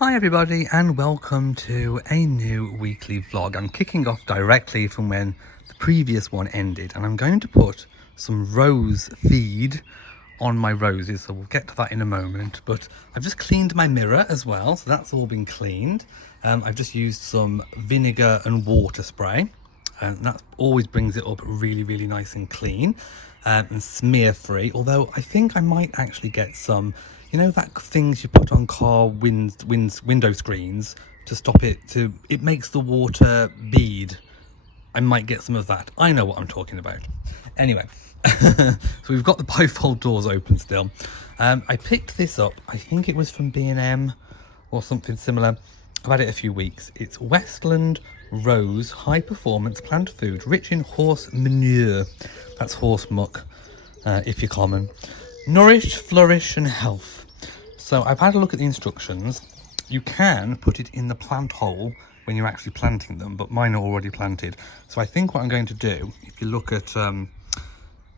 Hi everybody and welcome to a new weekly vlog. I'm kicking off directly from when the previous one ended, and I'm going to put some rose feed on my roses, so we'll get to that in a moment. But I've just cleaned my mirror as well, so that's all been cleaned. I've just used some vinegar and water spray, and that always brings it up really nice and clean and smear free. Although I think I might actually get some, you know, that things you put on car window screens to stop it it makes the water bead. I might get some of that. I know what I'm talking about. Anyway, so we've got the bifold doors open still. I picked this up, I think it was from B&M or something similar. I've had it a few weeks. It's Westland Rose high performance plant food rich in horse manure. That's horse muck, if you're common. Nourish, flourish and health. So I've had a look at the instructions. You can put it in the plant hole when you're actually planting them, but mine are already planted. So I think what I'm going to do, if you look at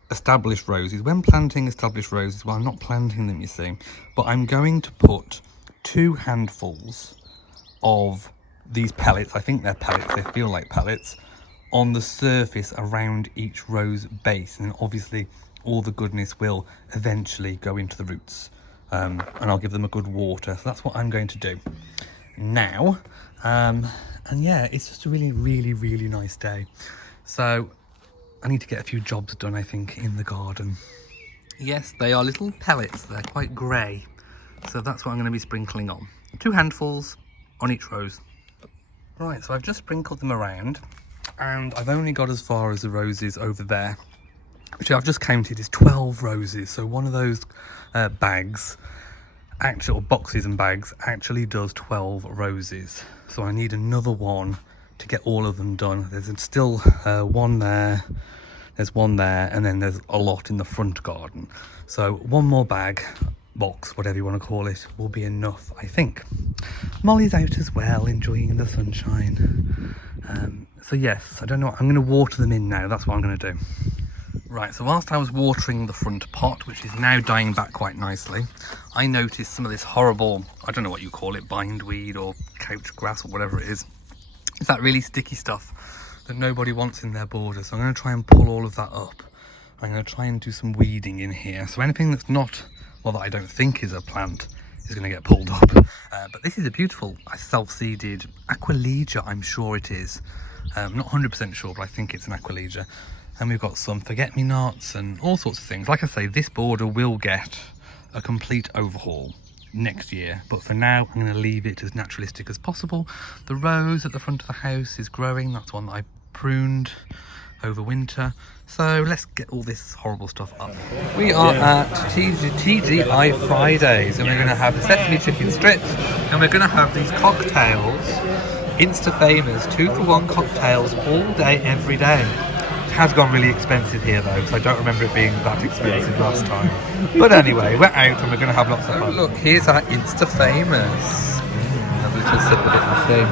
established roses, when planting established roses, well, I'm not planting them, you see, but I'm going to put 2 handfuls of these pellets, I think they're pellets, they feel like pellets, on the surface around each rose base, and obviously all the goodness will eventually go into the roots, and I'll give them a good water. So that's what I'm going to do now. And yeah, it's just a really nice day, so I need to get a few jobs done, I think, in the garden. Yes, they are little pellets, they're quite grey, so that's what I'm going to be sprinkling on. 2 handfuls on each rose. Right, so I've just sprinkled them around, and I've only got as far as the roses over there, which I've just counted is 12 roses. So one of those bags, actually, or boxes and bags, actually does 12 roses. So I need another one to get all of them done. There's still one there, there's one there, and then there's a lot in the front garden. So one more bag, box, whatever you want to call it, will be enough, I think. Molly's out as well, enjoying the sunshine. So yes, I don't know, I'm going to water them in now. That's what I'm going to do. Right, so whilst I was watering the front pot, which is now dying back quite nicely, I noticed some of this horrible, I don't know what you call it, bindweed or couch grass or whatever it is. It's that really sticky stuff that nobody wants in their borders. So I'm going to try and pull all of that up. I'm going to try and do some weeding in here. So anything that's not, well, that I don't think is a plant is going to get pulled up. But this is a beautiful self-seeded Aquilegia, I'm sure it is. I'm not 100% sure, but I think it's an Aquilegia. And we've got some forget-me-nots and all sorts of things. Like I say, this border will get a complete overhaul next year, but for now I'm going to leave it as naturalistic as possible. The rose at the front of the house is growing. That's one that I pruned over winter. So let's get all this horrible stuff up. We are at TGI Fridays, and we're going to have the sesame chicken strips, and we're going to have these cocktails, Insta famous 2-for-1 cocktails all day every day. It has gone really expensive here though, so I don't remember it being that expensive last time. But anyway, we're out and we're going to have lots of fun. Look, here's our Insta famous. Have a little sip of it and see.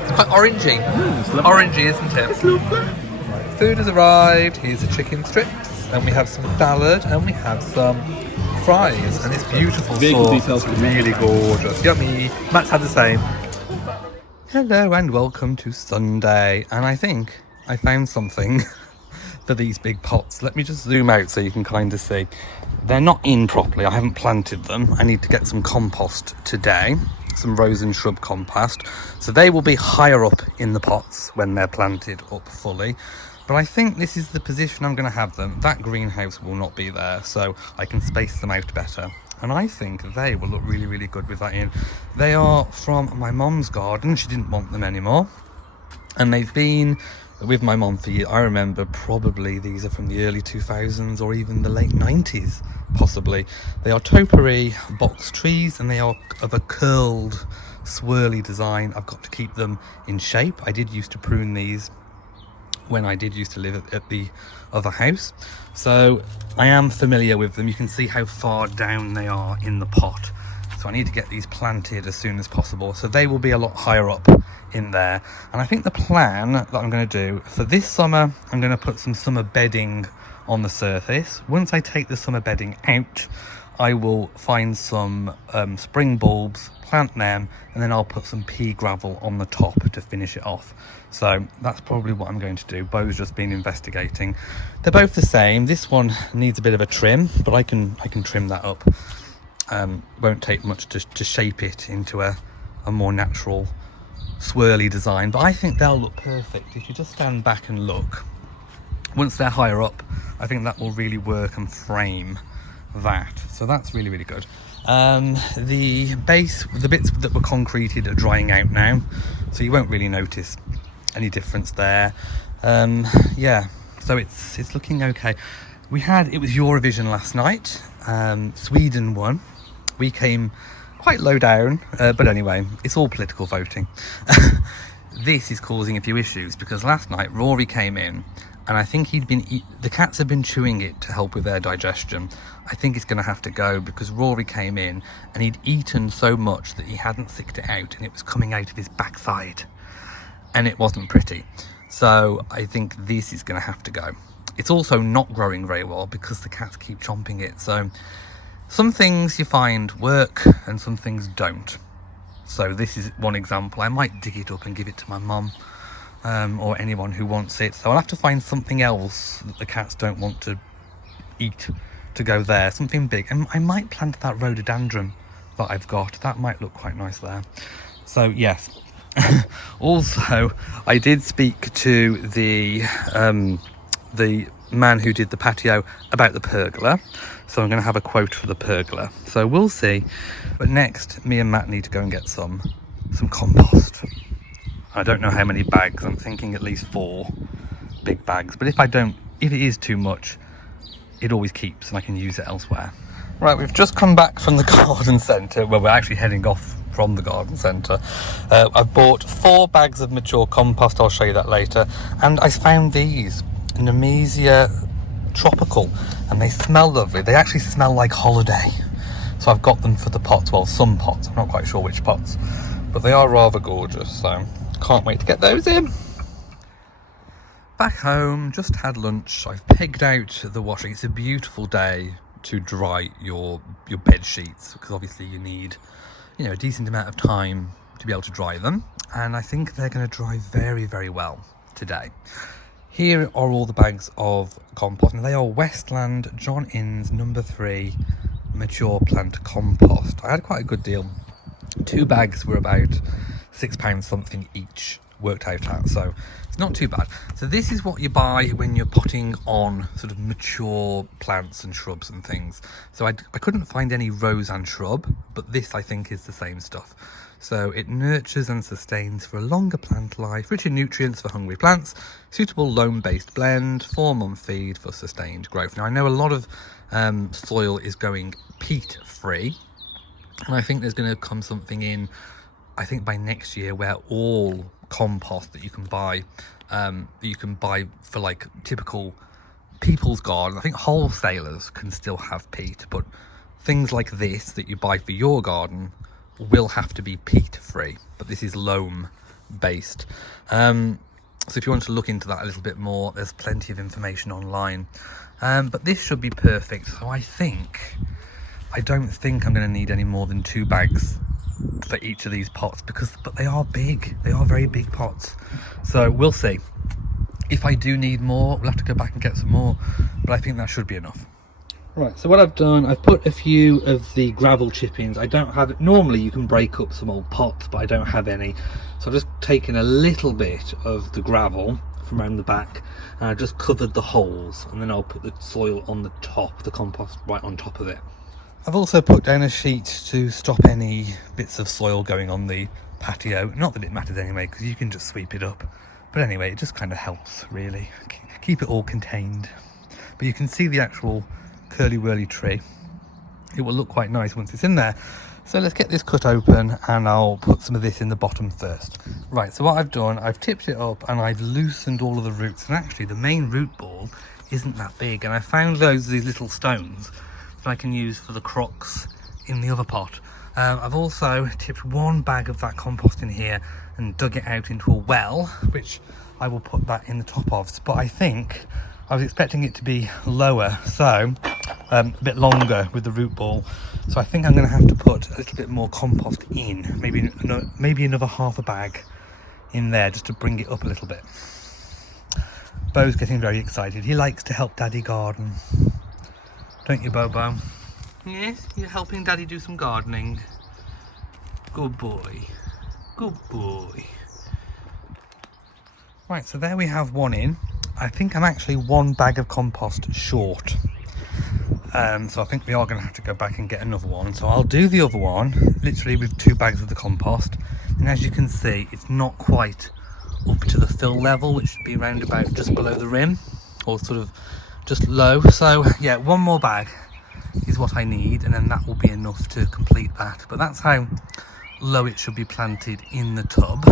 It's quite orangey. Orangey, isn't it? It's lovely. Food has arrived. Here's the chicken strips, and we have some salad, and we have some fries, and it's beautiful sauce. It's really gorgeous. Yummy. Matt's had the same. Hello and welcome to Sunday, and I think I found something for these big pots. Let me just zoom out so you can kind of see. They're not in properly, I haven't planted them. I need to get some compost today, some rose and shrub compost, so they will be higher up in the pots when they're planted up fully. But I think this is the position I'm going to have them. That greenhouse will not be there, so I can space them out better. And I think they will look really good with that in. They are from my mom's garden. She didn't want them anymore. And they've been with my mom for years. I remember probably these are from the early 2000s or even the late 90s, possibly. They are topiary box trees, and they are of a curled, swirly design. I've got to keep them in shape. I did used to prune these when I did used to live at the other house, so I am familiar with them. You can see how far down they are in the pot, so I need to get these planted as soon as possible, so they will be a lot higher up in there. And I think the plan that I'm going to do for this summer, I'm going to put some summer bedding on the surface. Once I take the summer bedding out, I will find some spring bulbs, plant them, and then I'll put some pea gravel on the top to finish it off. So that's probably what I'm going to do. Bo's just been investigating. They're both the same. This one needs a bit of a trim, but I can trim that up. Won't take much to shape it into a more natural swirly design, but I think they'll look perfect if you just stand back and look. Once they're higher up, I think that will really work and frame that. So that's really, really good. The base, the bits that were concreted are drying out now, so you won't really notice any difference there. Yeah, so it's looking okay. It was Eurovision last night. Sweden won. We came quite low down, but anyway, it's all political voting. This is causing a few issues because last night Rory came in, and I think the cats have been chewing it to help with their digestion. I think it's going to have to go because Rory came in and he'd eaten so much that he hadn't sicked it out, and it was coming out of his backside, and it wasn't pretty. So I think this is going to have to go. It's also not growing very well because the cats keep chomping it. So some things you find work and some things don't. So this is one example. I might dig it up and give it to my mum, or anyone who wants it. So I'll have to find something else that the cats don't want to eat to go there, something big. And I might plant that rhododendron that I've got. That might look quite nice there. So yes. Also, I did speak to the man who did the patio about the pergola, so I'm going to have a quote for the pergola, so we'll see. But next, me and Matt need to go and get some compost. I don't know how many bags. I'm thinking at least 4 big bags, but if it is too much, it always keeps and I can use it elsewhere. Right, we've just come back from the garden centre. Well, we're actually heading off from the garden centre. I've bought 4 bags of mature compost. I'll show you that later. And I found these Nemesia tropical, and they smell lovely. They actually smell like holiday. So I've got them for the pots. Well, some pots. I'm not quite sure which pots, but they are rather gorgeous. So can't wait to get those in. Back home, just had lunch. I've pegged out the washing. It's a beautiful day to dry your bed sheets because obviously you need, a decent amount of time to be able to dry them, and I think they're going to dry very, very well today. Here are all the bags of compost, and they are Westland John Innes number 3 mature plant compost. I had quite a good deal. 2 bags were about £6 something each, worked out at, so it's not too bad. So this is what you buy when you're potting on sort of mature plants and shrubs and things. So I couldn't find any rose and shrub, but this I think is the same stuff. So it nurtures and sustains for a longer plant life, rich in nutrients for hungry plants, suitable loam-based blend, 4-month feed for sustained growth. Now I know a lot of soil is going peat-free, and I think there's going to come something in, I think by next year, where all compost that you can buy for like typical people's garden, I think wholesalers can still have peat, but things like this that you buy for your garden will have to be peat free, but this is loam based. So if you want to look into that a little bit more, there's plenty of information online, but this should be perfect. So I don't think I'm going to need any more than 2 bags for each of these pots, but they are big. They are very big pots, so we'll see. If I do need more, we'll have to go back and get some more, but I think that should be enough. Right, so what I've done, I've put a few of the gravel chip-ins. I don't have it. Normally you can break up some old pots, but I don't have any, so I've just taken a little bit of the gravel from around the back and I just covered the holes, and then I'll put the soil on the top, the compost right on top of it. I've also put down a sheet to stop any bits of soil going on the patio. Not that it matters anyway, because you can just sweep it up. But anyway, it just kind of helps, really. Keep it all contained. But you can see the actual curly-whirly tree. It will look quite nice once it's in there. So let's get this cut open, and I'll put some of this in the bottom first. Right, so what I've done, I've tipped it up, and I've loosened all of the roots. And actually, the main root ball isn't that big. And I found these little stones that I can use for the Crocs in the other pot. I've also tipped 1 bag of that compost in here and dug it out into a well, which I will put that in the top of. But I think I was expecting it to be lower, so a bit longer with the root ball. So I think I'm going to have to put a little bit more compost in, maybe another half a bag in there just to bring it up a little bit. Bo's getting very excited. He likes to help Daddy garden. Don't you, Bobo? Yes, you're helping Daddy do some gardening. Good boy. Good boy. Right, so there we have one in. I think I'm actually one bag of compost short. So I think we are going to have to go back and get another one. So I'll do the other one, literally with 2 bags of the compost. And as you can see, it's not quite up to the fill level, which should be around about just below the rim, or sort of just low. So yeah, one more bag is what I need, and then that will be enough to complete that. But that's how low it should be planted in the tub.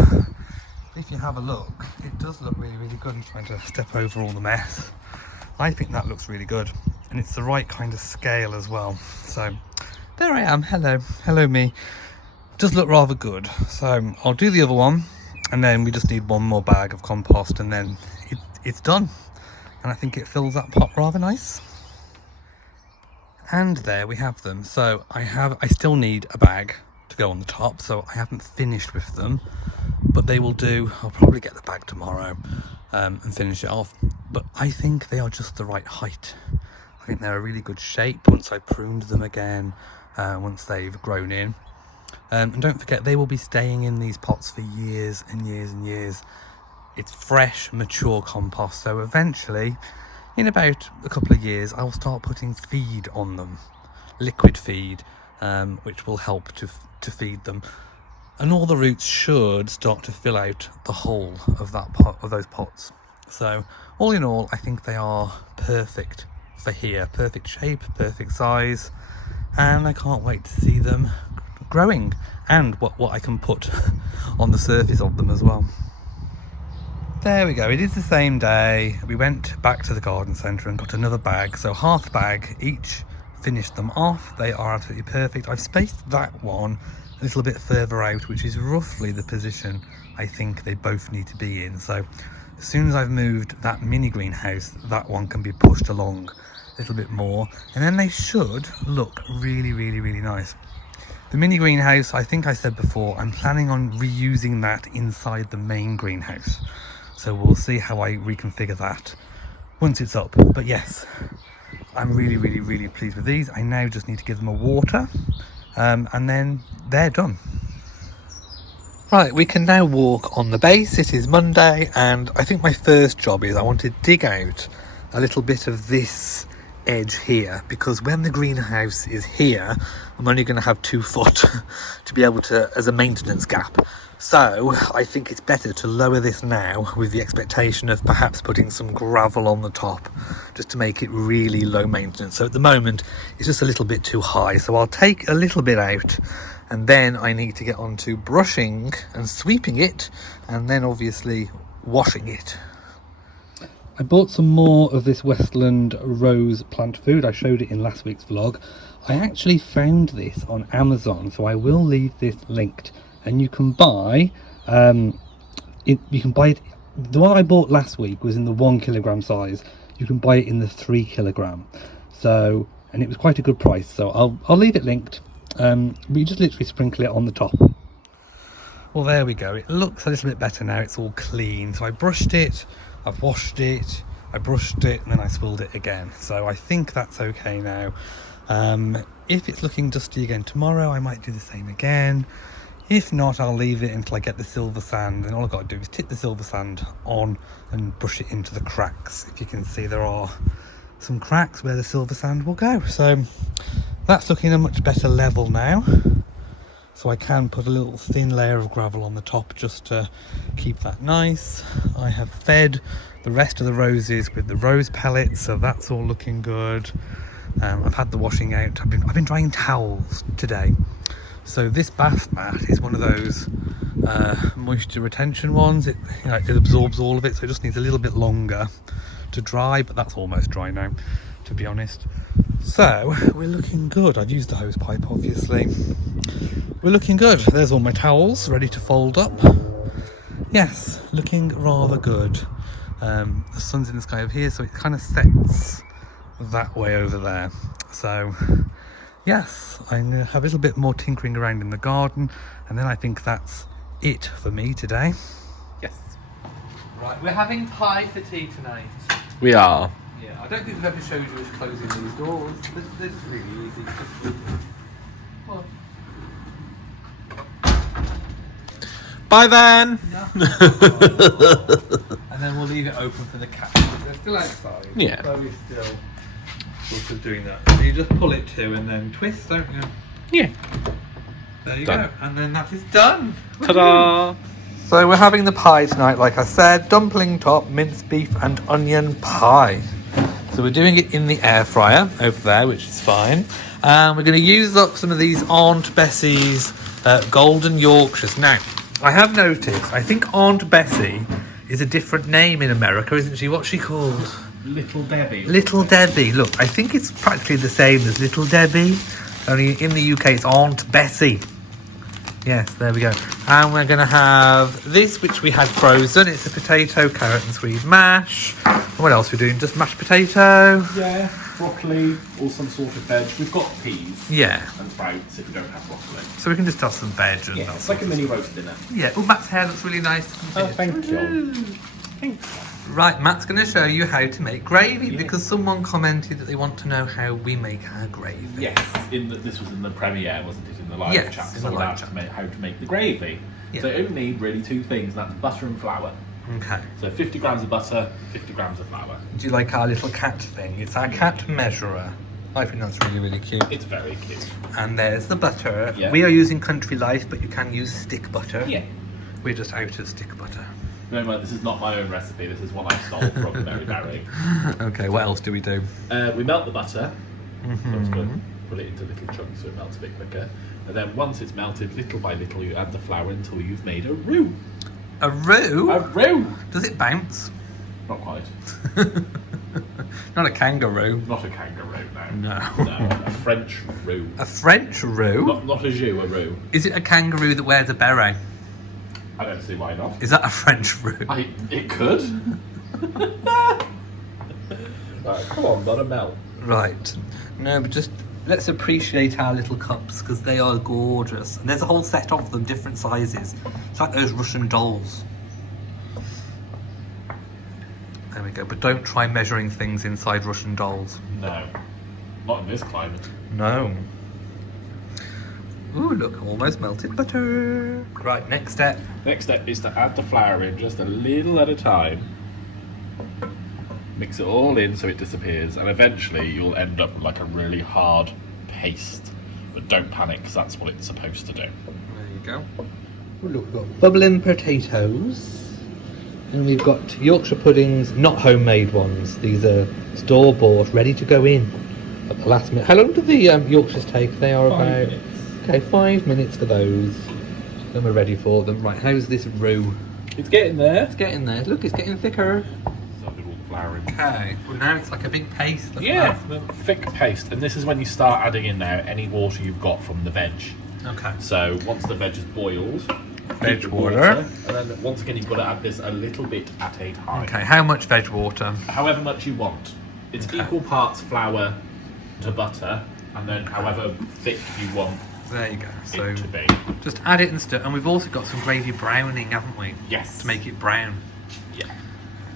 If you have a look, it does look really, really good. I'm trying to step over all the mess. I think that looks really good, and it's the right kind of scale as well. So there I am. Hello me. Does look rather good. So I'll do the other one, and then we just need one more bag of compost, and then it's done. And I think it fills that pot rather nice. And there we have them. So I still need a bag to go on the top, so I haven't finished with them, but they will do. I'll probably get the bag tomorrow and finish it off. But I think they are just the right height. I think they're a really good shape once I pruned them again, once they've grown in. And don't forget, they will be staying in these pots for years and years and years. It's fresh, mature compost, so eventually, in about a couple of years, I will start putting feed on them, liquid feed, which will help to feed them. And all the roots should start to fill out the whole of that pot, of those pots. So all in all, I think they are perfect for here. Perfect shape, perfect size, and I can't wait to see them growing, and what I can put on the surface of them as well. There we go, it is the same day. We went back to the garden centre and got another bag, so half bag each, finished them off. They are absolutely perfect. I've spaced that one a little bit further out, which is roughly the position I think they both need to be in. So as soon as I've moved that mini greenhouse, that one can be pushed along a little bit more, and then they should look really, really, really nice. The mini greenhouse, I think I said before, I'm planning on reusing that inside the main greenhouse. So we'll see how I reconfigure that once it's up. But yes, I'm really, really, really pleased with these. I now just need to give them a water, and then they're done. Right, we can now walk on the base. It is Monday, and I think my first job is I want to dig out a little bit of this edge here, because when the greenhouse is here, I'm only going to have 2 foot to be able to, as a maintenance gap. So I think it's better to lower this now, with the expectation of perhaps putting some gravel on the top, just to make it really low maintenance. So at the moment it's just a little bit too high, so I'll take a little bit out, and then I need to get on to brushing and sweeping it, and then obviously washing it. I bought some more of this Westland Rose plant food. I showed it in last week's vlog. I actually found this on Amazon, so I will leave this linked. And you can buy it. You can buy it. The one I bought last week was in the 1 kilogram size. You can buy it in the 3 kilogram. So, and it was quite a good price. So I'll leave it linked. But you just literally sprinkle it on the top. Well, there we go. It looks a little bit better now. It's all clean. So I brushed it. I've washed it, I brushed it, and then I swilled it again. So I think that's okay now. If it's looking dusty again tomorrow, I might do the same again. If not, I'll leave it until I get the silver sand, and all I've got to do is tip the silver sand on and brush it into the cracks. If you can see, there are some cracks where the silver sand will go. So that's looking a much better level now. So I can put a little thin layer of gravel on the top just to keep that nice. I have fed the rest of the roses with the rose pellets, so that's all looking good. I've had the washing out. I've been drying towels today. So this bath mat is one of those moisture retention ones. It absorbs all of it, so it just needs a little bit longer to dry, but that's almost dry now, to be honest. So we're looking good. I've used the hose pipe, obviously. We're looking good. There's all my towels ready to fold up. Yes, looking rather good. The sun's in the sky over here, so it kind of sets that way over there. So yes, I'm going to have a little bit more tinkering around in the garden, and then I think that's it for me today. Yes. Right, we're having pie for tea tonight. We are. Yeah, I don't think we've ever showed you us closing these doors. They're just really easy. Well, Bye then. no. And then we'll leave it open for the cats. They're still outside. Yeah. Chloe's still sort of doing that. So you just pull it to and then twist, don't you? Yeah. There you Done. go. And then that is done. Ta-da! So we're having the pie tonight, like I said. Dumpling top, minced beef and onion pie. So we're doing it in the air fryer over there, which is fine. We're going to use up some of these Aunt Bessie's Golden Yorkshires. Now, I have noticed, I think Aunt Bessie is a different name in America, isn't she? What's she called? Little Debbie. Little Debbie. Look, I think it's practically the same as Little Debbie, only in the UK it's Aunt Bessie. Yes, there we go. And we're going to have this, which we had frozen. It's a potato, carrot and swede mash. And what else are we doing? Just mashed potato? Yeah, broccoli or some sort of veg. We've got peas. Yeah. And sprouts if we don't have broccoli. So we can just toss some veg and Yeah, that it's sort like a of mini stuff. roast dinner. Yeah. Oh, Matt's hair looks really nice. Oh, thank you. Right, Matt's going to show you how to make gravy because someone commented that they want to know how we make our gravy. Yes, this was in the premiere, wasn't it? In the live Yes, chat. in So the I live asked chat. how to make the gravy. Yeah. So you only need really two things, and that's butter and flour. Okay. So 50 grams of butter, 50 grams of flour. Do you like our little cat thing? It's our cat measurer. I think that's really, really cute. It's very cute. And there's the butter. Yeah. We are using Country Life, but you can use stick butter. Yeah. We're just out of stick butter. Remember, this is not my own recipe. This is one I stole from Mary Barry. Okay, what else do we do? We melt the butter. Mm-hmm. That's good. Put it into little chunks so it melts a bit quicker. And then once it's melted, little by little, you add the flour until you've made a roux. A roux? A roux! Does it bounce? Not quite. Not a kangaroo. Not a kangaroo, no. No. No, a French roux. A French roux? Not a jus, a roux. Is it a kangaroo that wears a beret? I don't see why not. Is that a French roux? It could. Right, come on, let it melt. Right. No, but just let's appreciate our little cups because they are gorgeous. And there's a whole set of them, different sizes. It's like those Russian dolls. There we go. But don't try measuring things inside Russian dolls. No, not in this climate. No. Ooh, look, almost melted butter. Right, next step. Next step is to add the flour in just a little at a time. Mix it all in so it disappears, and eventually you'll end up with like a really hard paste. But don't panic, because that's what it's supposed to do. There you go. Ooh, look, we've got bubbling potatoes. And we've got Yorkshire puddings, not homemade ones. These are store-bought, ready to go in at the last minute. How long do the Yorkshires take? They are 5 about... minutes. Okay, 5 minutes for those. Then we're ready for them. Right, how's this roux? It's getting there. It's getting there. Look, it's getting thicker. So I did all the flour in. Okay. Well, now it's like a big paste. Look at Yeah, the thick paste. And this is when you start adding in now any water you've got from the veg. that. Okay. So once the veg is boiled, Veg keep the water. And then once again, you've got to add this a little bit at a time. Okay, how much veg water? However much you want. It's Okay. equal parts flour to butter, and then however thick you want There you go. So it to be. just add it and stir. And we've also got some gravy browning, haven't we? Yes. To make it brown. Yeah.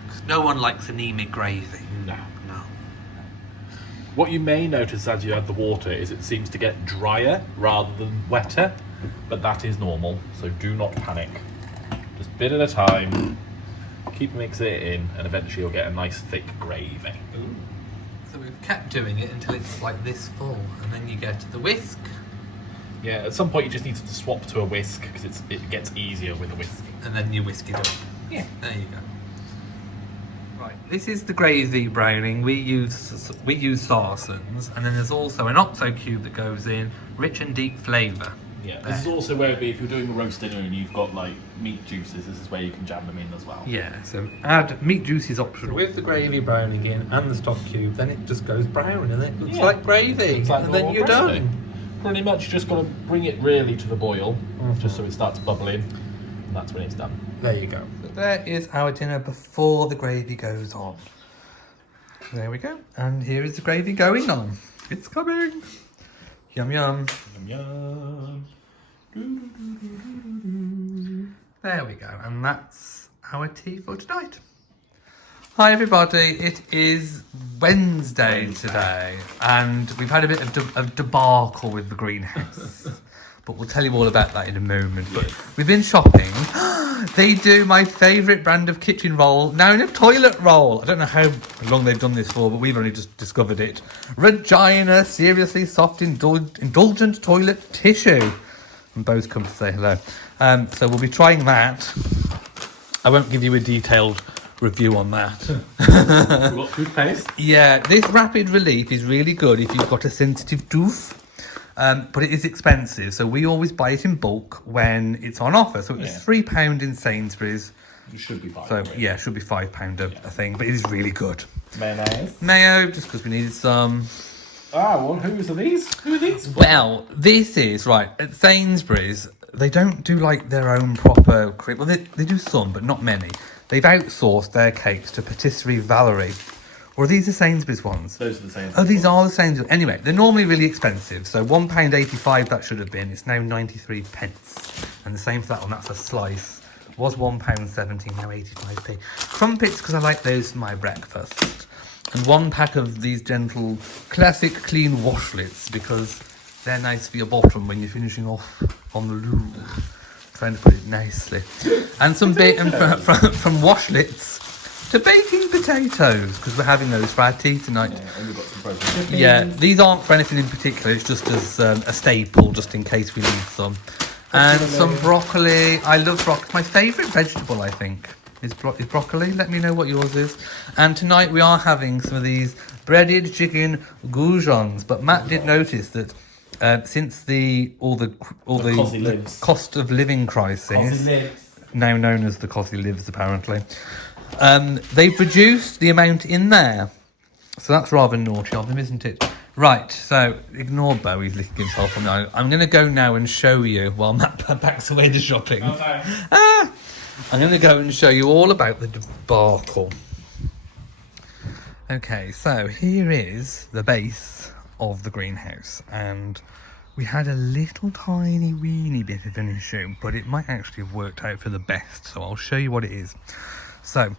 'Cause no one likes anemic gravy. No. No. What you may notice as you add the water is it seems to get drier rather than wetter, but that is normal, so do not panic. Just bit at a time, keep mixing it in, and eventually you'll get a nice thick gravy. Ooh. So we've kept doing it until it's like this full, and then you get the whisk. Yeah, at some point you just need to swap to a whisk because it gets easier with a whisk. And then you whisk it up. Yeah. There you go. Right, this is the gravy browning. We use Sarson's, and then there's also an OXO cube that goes in, rich and deep flavour. Yeah, this is also where it'd be if you're doing a roast dinner and you've got like meat juices, this is where you can jam them in as well. Yeah, so add meat juices optional. With the gravy browning in and the stock cube, then it just goes brown and it looks Yeah. like gravy. Looks like and then normal you're gravy. done. Pretty much just got to bring it really to the boil, just so it starts bubbling, and that's when it's done. There you go. So there is our dinner before the gravy goes on. There we go. And here is the gravy going on. It's coming. Yum yum. Yum, yum. There we go. And that's our tea for tonight. Hi everybody, it is Wednesday today, and we've had a bit of debacle with the greenhouse, but we'll tell you all about that in a moment. But we've been shopping. They do my favourite brand of kitchen roll, now in a toilet roll. I don't know how long they've done this for, but we've only just discovered it. Regina, seriously soft, indulgent toilet tissue. And both come to say hello. So we'll be trying that. I won't give you a detailed review on that. We've got toothpaste. Yeah, this rapid relief is really good if you've got a sensitive tooth, but it is expensive, so we always buy it in bulk when it's on offer. So it was £3 in Sainsbury's. It should be fine. So yeah, it should be £5 a thing, but it is really good. Mayonnaise. Mayo, just because we needed some. Well, who are these? Who are these for? Well, this is right at Sainsbury's. They don't do like their own proper cream. Well, they do some, but not many. They've outsourced their cakes to Patisserie Valerie. Or are these the Sainsbury's ones? Those are the Sainsbury's. Oh, these are the Sainsbury's. Anyway, they're normally really expensive. So £1.85 that should have been. It's now 93 pence. And the same for that one. That's a slice. Was £1.70, now 85p. Crumpets, because I like those for my breakfast. And one pack of these gentle classic clean washlets, because they're nice for your bottom when you're finishing off on the loo. Trying to put it nicely. And some bacon from washlets to baking potatoes, because we're having those for our tea tonight. Yeah, and we've got some frozen chicken. Yeah, these aren't for anything in particular, it's just as a staple, just in case we need some. And some broccoli. I love broccoli. My favourite vegetable, I think, is broccoli. Let me know what yours is. And tonight we are having some of these breaded chicken goujons. But Matt did notice that since all the cost of living crisis, now known as the Cosy Lives apparently, they've reduced the amount in there. So that's rather naughty of them, isn't it? Right, so ignore Bo, he's licking himself on the. I'm going to go now and show you while Matt packs away the shopping. Okay. I'm going to go and show you all about the debacle. Okay, so here is the base of the greenhouse, and we had a little tiny weeny bit of an issue, but it might actually have worked out for the best, so I'll show you what it is. So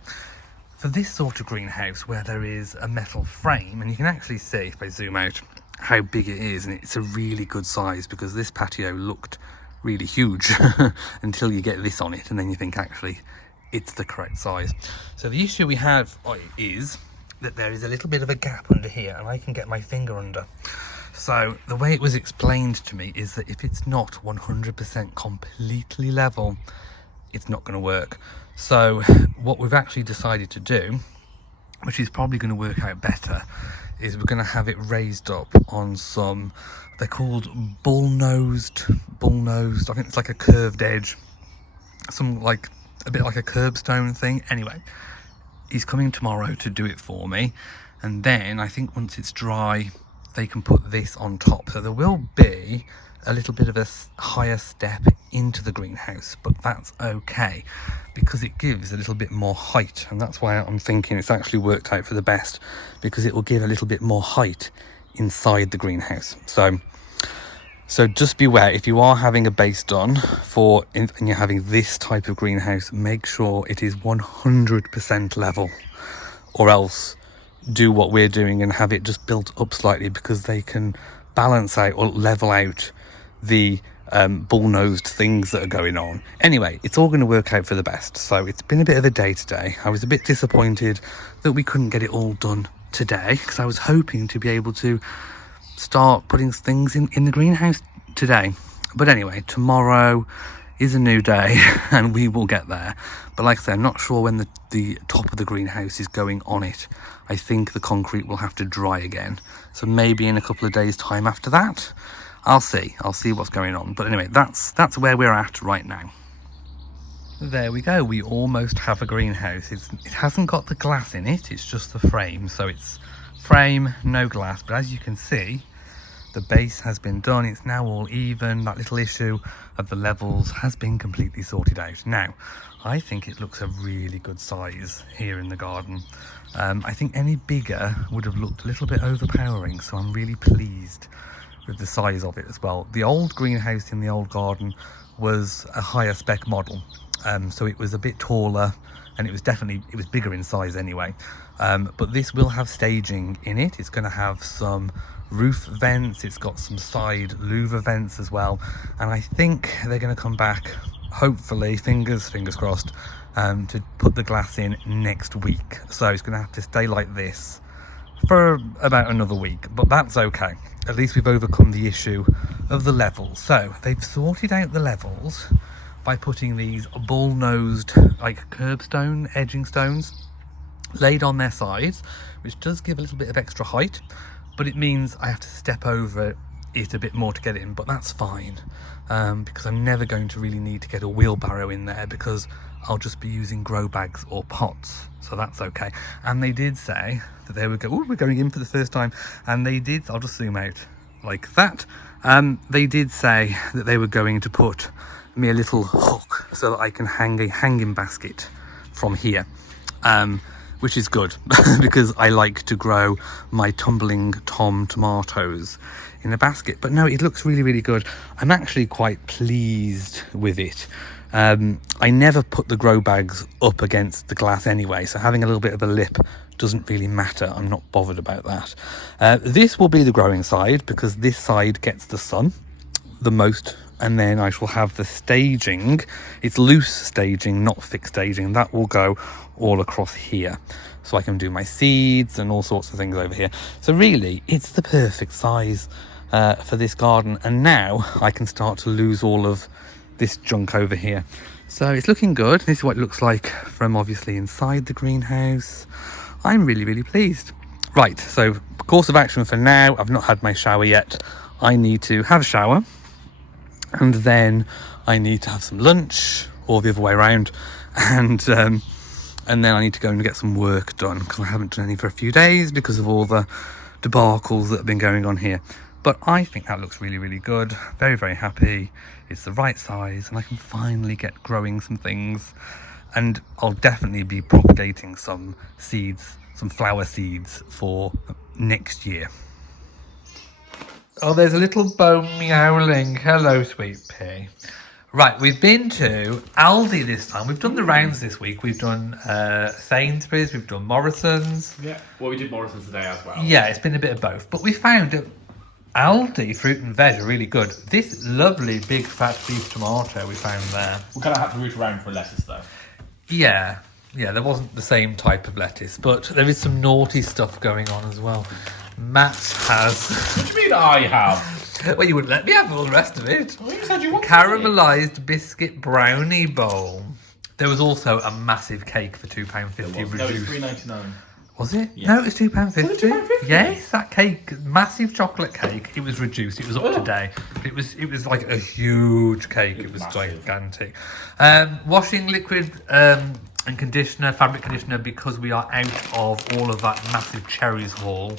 for this sort of greenhouse where there is a metal frame, and you can actually see if I zoom out how big it is, and it's a really good size, because this patio looked really huge until you get this on it, and then you think actually it's the correct size. So the issue we have is that there is a little bit of a gap under here, and I can get my finger under. So the way it was explained to me is that if it's not 100% completely level, it's not going to work. So what we've actually decided to do, which is probably going to work out better, is we're going to have it raised up on some, they're called bull-nosed, I think it's like a curved edge, some like a bit like a curbstone thing. Anyway, he's coming tomorrow to do it for me, and then I think once it's dry they can put this on top, so there will be a little bit of a higher step into the greenhouse, but that's okay because it gives a little bit more height, and that's why I'm thinking it's actually worked out for the best, because it will give a little bit more height inside the greenhouse. So just beware, if you are having a base done and you're having this type of greenhouse, make sure it is 100% level, or else do what we're doing and have it just built up slightly, because they can balance out or level out the bull-nosed things that are going on. Anyway, it's all going to work out for the best. So it's been a bit of a day today. I was a bit disappointed that we couldn't get it all done today, because I was hoping to be able to start putting things in the greenhouse today. But anyway, tomorrow is a new day and we will get there. But like I said, I'm not sure when the top of the greenhouse is going on it. I think the concrete will have to dry again, so maybe in a couple of days time after that. I'll see what's going on. But anyway, that's where we're at right now. There we go, we almost have a greenhouse. It hasn't got the glass in it, it's just the frame, so it's frame, no glass. But as you can see, The base has been done. It's now all even. That little issue of the levels has been completely sorted out. Now, I think it looks a really good size here in the garden. I think any bigger would have looked a little bit overpowering, so I'm really pleased with the size of it as well. The old greenhouse in the old garden was a higher spec model, so it was a bit taller, and it was bigger in size anyway. But this will have staging in it. It's going to have some roof vents, it's got some side louver vents as well, and I think they're going to come back, hopefully, fingers crossed, to put the glass in next week. So it's going to have to stay like this for about another week, but that's okay. At least we've overcome the issue of the levels. So they've sorted out the levels by putting these bull-nosed, like curbstone edging stones laid on their sides, which does give a little bit of extra height, but it means I have to step over it a bit more to get it in, but that's fine, because I'm never going to really need to get a wheelbarrow in there, because I'll just be using grow bags or pots, so that's okay. And they did say that they would go, oh, we're going in for the first time, and they did, I'll just zoom out like that, they did say that they were going to put me a little hook so that I can hang a hanging basket from here, which is good because I like to grow my tumbling Tom tomatoes in a basket. But no, it looks really, really good. I'm actually quite pleased with it. I never put the grow bags up against the glass anyway, so having a little bit of a lip doesn't really matter. I'm not bothered about that. This will be the growing side because this side gets the sun the most, and then I shall have the staging. It's loose staging, not fixed staging. That will go all across here, so I can do my seeds and all sorts of things over here. So really, it's the perfect size for this garden, and now I can start to lose all of this junk over here. So it's looking good. This is what it looks like from obviously inside the greenhouse. I'm really, really pleased. Right, so course of action for now, I've not had my shower yet. I need to have a shower, and then I need to have some lunch, or the other way around, and then I need to go and get some work done, because I haven't done any for a few days because of all the debacles that have been going on here. But I think that looks really, really good. Very, very happy. It's the right size, and I can finally get growing some things, and I'll definitely be propagating some seeds, some flower seeds for next year. Oh, there's a little bone meowling. Hello, sweet pea. Right, we've been to Aldi this time. We've done the rounds this week. We've done Sainsbury's, we've done Morrison's. Yeah, well, we did Morrison's today as well. Yeah, it's been a bit of both. But we found that Aldi fruit and veg are really good. This lovely big fat beef tomato we found there. We kind of had to root around for lettuce though. Yeah, there wasn't the same type of lettuce, but there is some naughty stuff going on as well. Matt has... What do you mean I have? Well, you wouldn't let me have all the rest of it. Well, you said you wanted Caramelised biscuit brownie bowl. There was also a massive cake for £2.50 reduced. No, it was £3.99. Was it? Yes. No, it was £2.50. Was it £2.50? Yes, that cake, massive chocolate cake. It was reduced. It was up today. It was like a huge cake. It was massive. gigantic. Washing liquid and conditioner, fabric conditioner, because we are out of all of that massive cherries haul.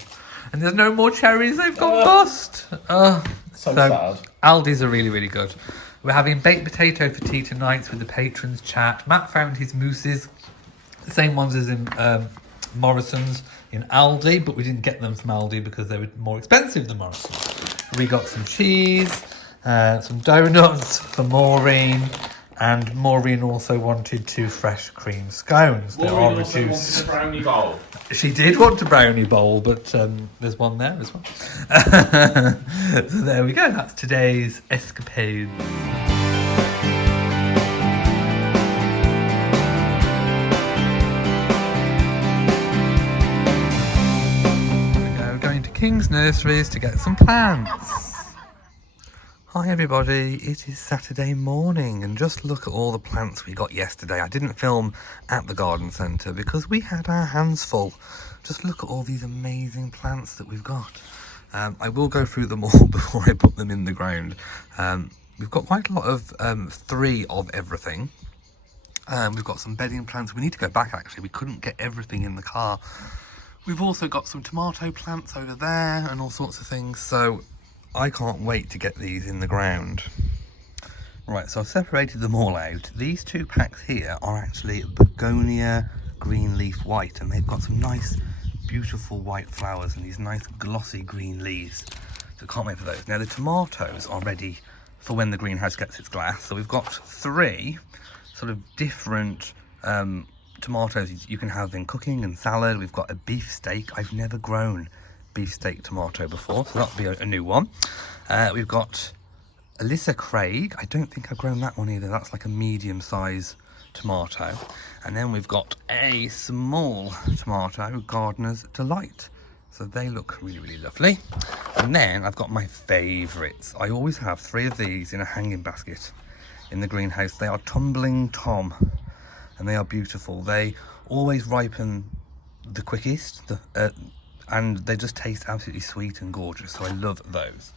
And there's no more cherries. They've gone bust. So sad. Aldi's are really, really good. We're having baked potato for tea tonight with the patrons chat. Matt found his mousses, the same ones as in Morrison's in Aldi, but we didn't get them from Aldi because they were more expensive than Morrison's. We got some cheese, some donuts for Maureen, and Maureen also wanted 2 fresh cream scones. They are reduced. Wanted a brownie bowl. She did want a brownie bowl, but there's one there as well. So there we go. That's today's escapade. We're going to King's Nurseries to get some plants. Hi everybody, it is Saturday morning, and just look at all the plants we got yesterday. I didn't film at the garden centre because we had our hands full. Just look at all these amazing plants that we've got. I will go through them all before I put them in the ground. We've got quite a lot of 3 of everything. We've got some bedding plants. We need to go back actually, we couldn't get everything in the car. We've also got some tomato plants over there and all sorts of things, so I can't wait to get these in the ground. Right, so I've separated them all out. These 2 packs here are actually begonia green leaf white, and they've got some nice beautiful white flowers and these nice glossy green leaves. So can't wait for those. Now the tomatoes are ready for when the greenhouse gets its glass. So we've got 3 sort of different tomatoes you can have in cooking and salad. We've got a beefsteak. I've never grown beefsteak tomato before, so that'll be a new one. We've got Alyssa Craig. I don't think I've grown that one either. That's like a medium size tomato. And then we've got a small tomato, Gardener's Delight. So they look really, really lovely. And then I've got my favourites. I always have 3 of these in a hanging basket in the greenhouse. They are Tumbling Tom, and they are beautiful. They always ripen the quickest, and they just taste absolutely sweet and gorgeous. So I love those.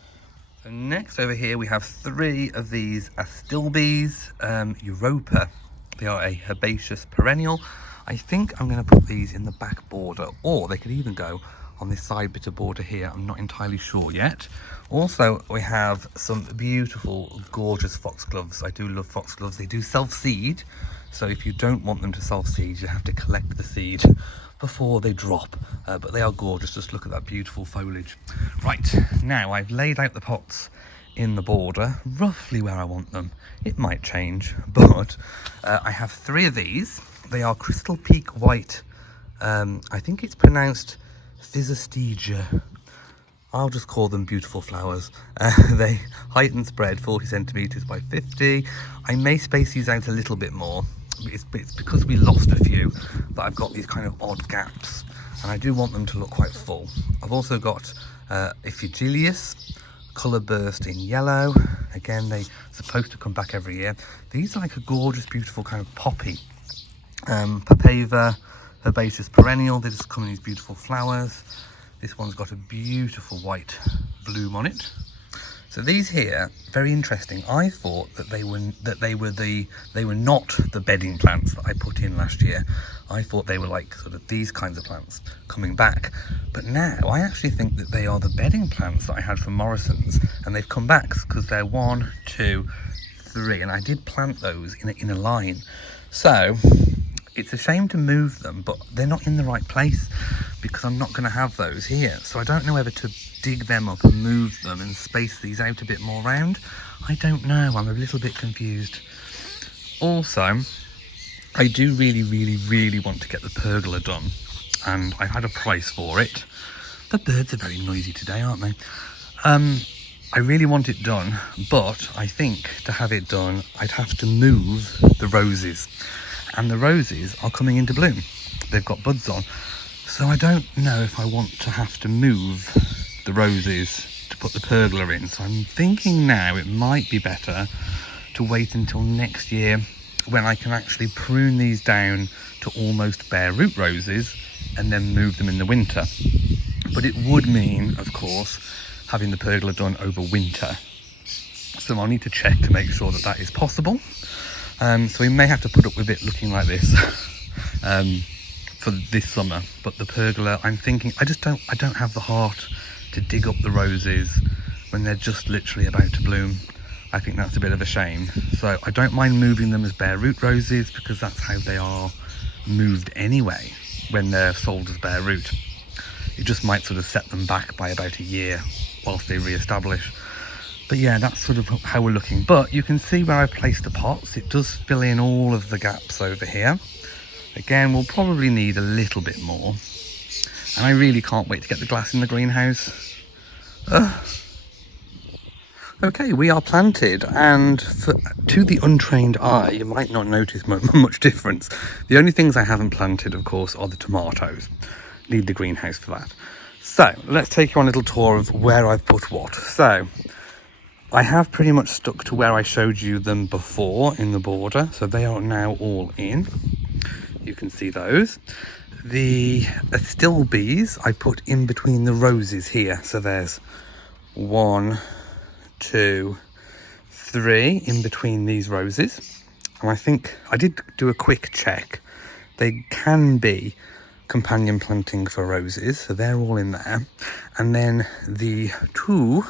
So next over here we have 3 of these Astilbes Europa. They are a herbaceous perennial. I think I'm going to put these in the back border, or they could even go on this side bit of border here. I'm not entirely sure yet. Also, we have some beautiful, gorgeous foxgloves. I do love foxgloves. They do self-seed, so if you don't want them to self-seed, you have to collect the seed before they drop. But they are gorgeous. Just look at that beautiful foliage. Right, now I've laid out the pots in the border, roughly where I want them. It might change, but I have 3 of these. They are Crystal Peak White. I think it's pronounced Physostegia. I'll just call them beautiful flowers. They height and spread 40 centimetres by 50. I may space these out a little bit more. It's because we lost a few that I've got these kind of odd gaps, and I do want them to look quite full. I've also got Iphigelius, colour burst in yellow. Again, they're supposed to come back every year. These are like a gorgeous, beautiful kind of poppy. Papava herbaceous perennial. They just come in these beautiful flowers. This one's got a beautiful white bloom on it. So these here, very interesting. I thought that they were not the bedding plants that I put in last year. I thought they were like sort of these kinds of plants coming back. But now I actually think that they are the bedding plants that I had from Morrison's, and they've come back because they're 1, 2, 3, and I did plant those in a line. So it's a shame to move them, but they're not in the right place because I'm not going to have those here. So I don't know whether to dig them up and move them and space these out a bit more round. I don't know. I'm a little bit confused. Also, I do really, really, really want to get the pergola done, and I've had a price for it. The birds are very noisy today, aren't they? I really want it done, but I think to have it done, I'd have to move the roses. And the roses are coming into bloom. They've got buds on. So I don't know if I want to have to move the roses to put the pergola in. So I'm thinking now it might be better to wait until next year when I can actually prune these down to almost bare root roses and then move them in the winter. But it would mean, of course, having the pergola done over winter. So I'll need to check to make sure that that is possible. So we may have to put up with it looking like this for this summer. But the pergola, I'm thinking, I don't have the heart to dig up the roses when they're just literally about to bloom. I think that's a bit of a shame. So I don't mind moving them as bare root roses because that's how they are moved anyway when they're sold as bare root. It just might sort of set them back by about a year whilst they re-establish. But yeah, that's sort of how we're looking. But you can see where I've placed the pots. It does fill in all of the gaps over here. Again, we'll probably need a little bit more. And I really can't wait to get the glass in the greenhouse. Okay, we are planted, and to the untrained eye, you might not notice much difference. The only things I haven't planted, of course, are the tomatoes. Need the greenhouse for that. So, let's take you on a little tour of where I've put what. So, I have pretty much stuck to where I showed you them before in the border, so they are now all in. You can see those. The Astilbes I put in between the roses here, so there's 1, 2, 3 in between these roses. And I think I did do a quick check. They can be companion planting for roses, so they're all in there. And then the 2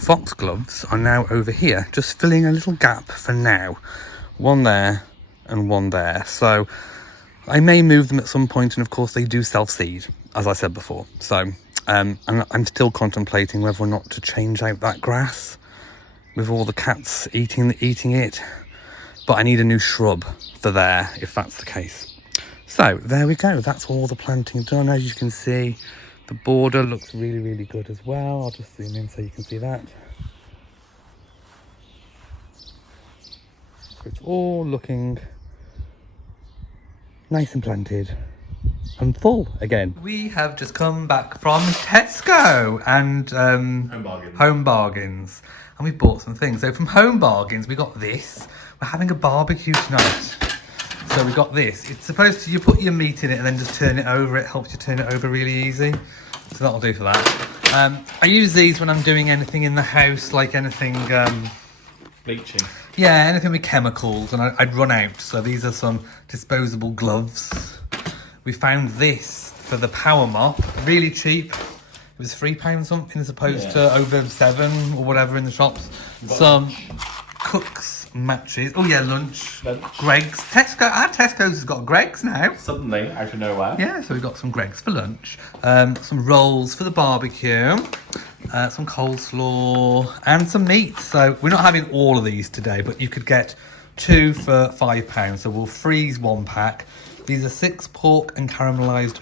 foxgloves are now over here, just filling a little gap for now. One there and one there. So I may move them at some point, and of course they do self-seed, as I said before. So and I'm still contemplating whether or not to change out that grass with all the cats eating it. But I need a new shrub for there, if that's the case. So there we go. That's all the planting done. As you can see, the border looks really, really good as well. I'll just zoom in so you can see that. So it's all looking nice and planted and full again. We have just come back from Tesco and Home Bargains, and we bought some things. So from Home Bargains we got this. We're having a barbecue tonight. So we got this. It's supposed to, you put your meat in it and then just turn it over. It helps you turn it over really easy. So that'll do for that. I use these when I'm doing anything in the house, like anything... bleaching. Yeah, anything with chemicals, and I'd run out. So these are some disposable gloves. We found this for the power mop, really cheap. It was £3 something as opposed to over £7 or whatever in the shops. Some Cook's matches. Oh yeah, lunch. Greg's. Tesco. Our Tesco's has got Greg's now. Suddenly, out of nowhere. Yeah, so we got some Greg's for lunch. Some rolls for the barbecue. Some coleslaw and some meat. So we're not having all of these today, but you could get 2 for £5. So we'll freeze 1 pack. These are 6 pork and caramelised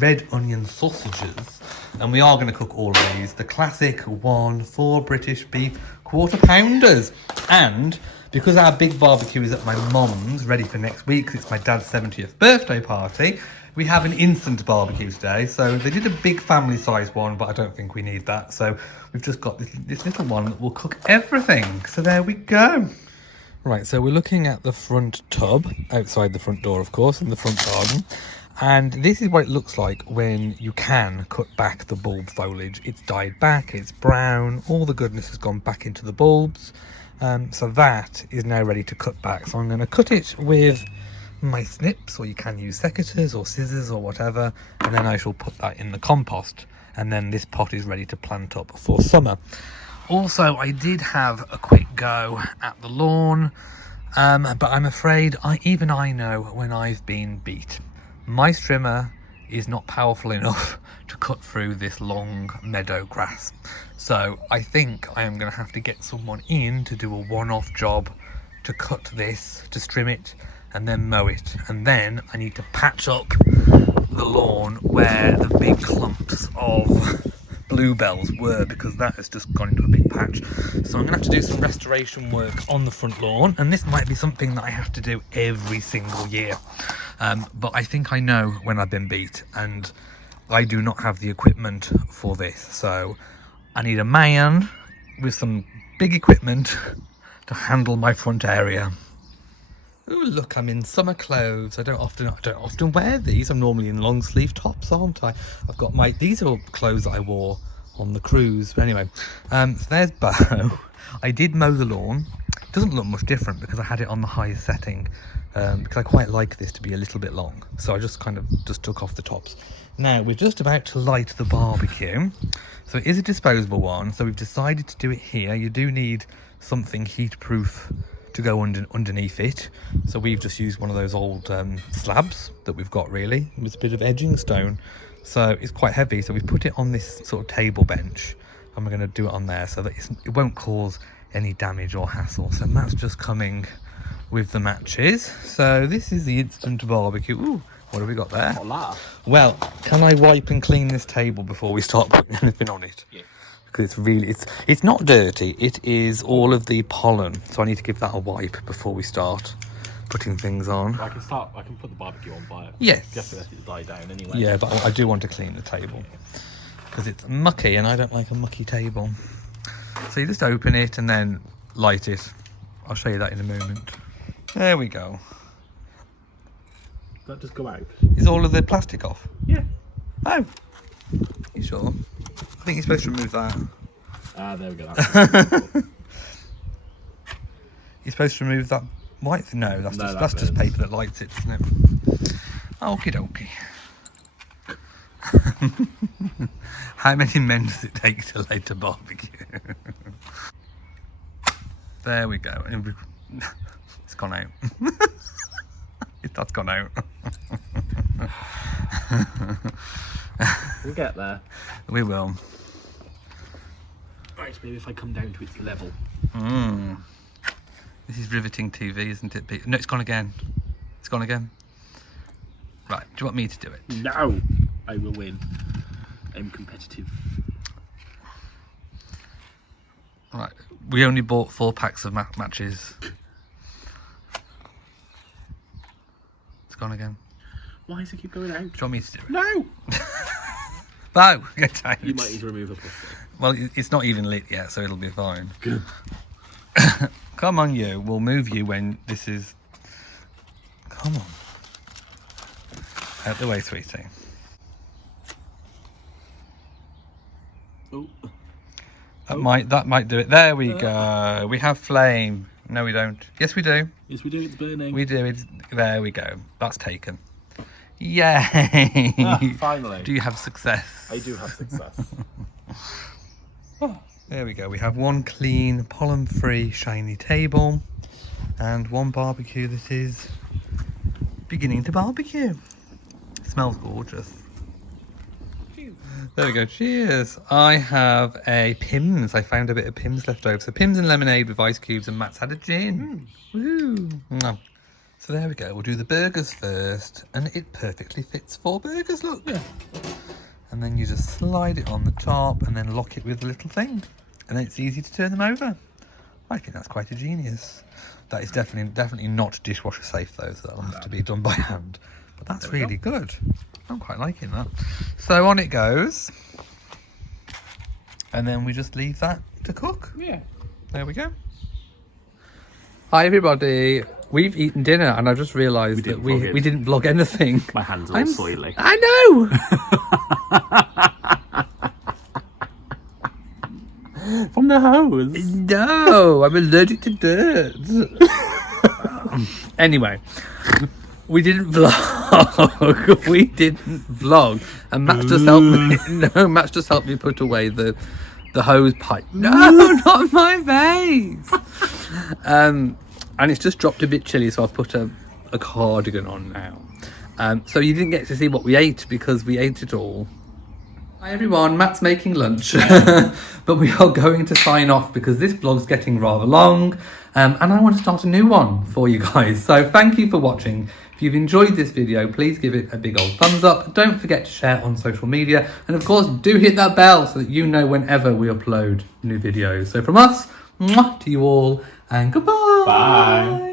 red onion sausages. And we are going to cook all of these. The classic 4 British beef quarter-pounders. And because our big barbecue is at my mum's, ready for next week, 'cause it's my dad's 70th birthday party, we have an instant barbecue today. So they did a big family-sized one, but I don't think we need that. So we've just got this little one that will cook everything. So there we go. Right, so we're looking at the front tub, outside the front door, of course, in the front garden. And this is what it looks like when you can cut back the bulb foliage. It's died back, it's brown, all the goodness has gone back into the bulbs. So that is now ready to cut back. So I'm going to cut it with my snips, or you can use secateurs or scissors or whatever, and then I shall put that in the compost, and then this pot is ready to plant up for summer. Also, I did have a quick go at the lawn, but I'm afraid even I know when I've been beat. My trimmer is not powerful enough to cut through this long meadow grass. So I think I am going to have to get someone in to do a one-off job to cut this, to trim it, and then mow it. And then I need to patch up the lawn where the big clumps of bluebells were, because that has just gone into a big patch. So I'm gonna have to do some restoration work on the front lawn, and this might be something that I have to do every single year. But I think I know when I've been beat, and I do not have the equipment for this. So I need a man with some big equipment to handle my front area. Ooh, look, I'm in summer clothes. I don't often wear these. I'm normally in long sleeve tops, aren't I? I've got these are clothes that I wore on the cruise. But anyway, so there's Bo. I did mow the lawn. It doesn't look much different because I had it on the highest setting, because I quite like this to be a little bit long. So I just took off the tops. Now we're just about to light the barbecue. So it is a disposable one. So we've decided to do it here. You do need something heat proof to go underneath it. So we've just used one of those old slabs that we've got, really, with a bit of edging stone. So it's quite heavy. So we've put it on this sort of table bench, and we're going to do it on there so that it won't cause any damage or hassle. So Matt's just coming with the matches. So this is the instant barbecue. Ooh, what have we got there? Well, can I wipe and clean this table before we start putting anything on it? Yeah. Because it's not dirty, it is all of the pollen, so I need to give that a wipe before we start putting things on. I can put the barbecue on fire. Yes. You have to let it die down anyway. Yeah, but I do want to clean the table because it's mucky and I don't like a mucky table. So you just open it and then light it. I'll show you that in a moment. There we go. Does that just go out? Is all of the plastic off? Yeah. Oh, you sure? I think you're supposed to remove that. There we go. You're supposed to remove that white? No, that's just paper that lights it, isn't it? Okie dokie. How many men does it take to light a barbecue? There we go. It's gone out. That's gone out. We'll get there. We will. Right, maybe if I come down to its level. This is riveting TV, isn't it? No, it's gone again. It's gone again. Right, do you want me to do it? No, I will win. I'm competitive. Right, we only bought 4 packs of matches. It's gone again. Why does it keep going out? Do you want me to do it? No! No, get out. You might need to remove a pussy. Well, it's not even lit yet, so it'll be fine. Good. Come on, you. We'll move you when this is... Come on. Out the way, sweetie. Oh. That might do it. There we go. We have flame. No, we don't. Yes, we do. Yes, we do. It's burning. We do. There we go. That's taken. Yay! Finally. Do you have success? I do have success. There we go. We have one clean, pollen-free, shiny table, and one barbecue that is beginning to barbecue. Smells gorgeous. Cheers. There we go. Cheers. I have a Pimm's. I found a bit of Pimm's left over. So Pimm's and lemonade with ice cubes, and Matt's had a gin. Woo! Mwah. So there we go. We'll do the burgers first, and it perfectly fits 4 burgers. Look. Yeah. And then you just slide it on the top, and then lock it with a little thing, and then it's easy to turn them over. I think that's quite a genius. That is definitely not dishwasher safe though, so that'll have to be done by hand. But that's really good. I'm quite liking that. So on it goes, and then we just leave that to cook. Yeah. There we go. Hi everybody. We've eaten dinner, and I just realised that we didn't vlog anything. My hands are all soily. I know. From the hose. No, I'm allergic to dirt. Anyway, we didn't vlog. We didn't vlog, and Matt's just helped me. No, Matt's just helped me put away the hose pipe. No, not my face. And it's just dropped a bit chilly, so I've put a cardigan on now. So you didn't get to see what we ate because we ate it all. Hi everyone, Matt's making lunch, but we are going to sign off because this vlog's getting rather long, and I want to start a new one for you guys. So thank you for watching. If you've enjoyed this video, please give it a big old thumbs up. Don't forget to share on social media, and of course do hit that bell so that you know whenever we upload new videos. So from us, mwah, to you all, and goodbye. Bye.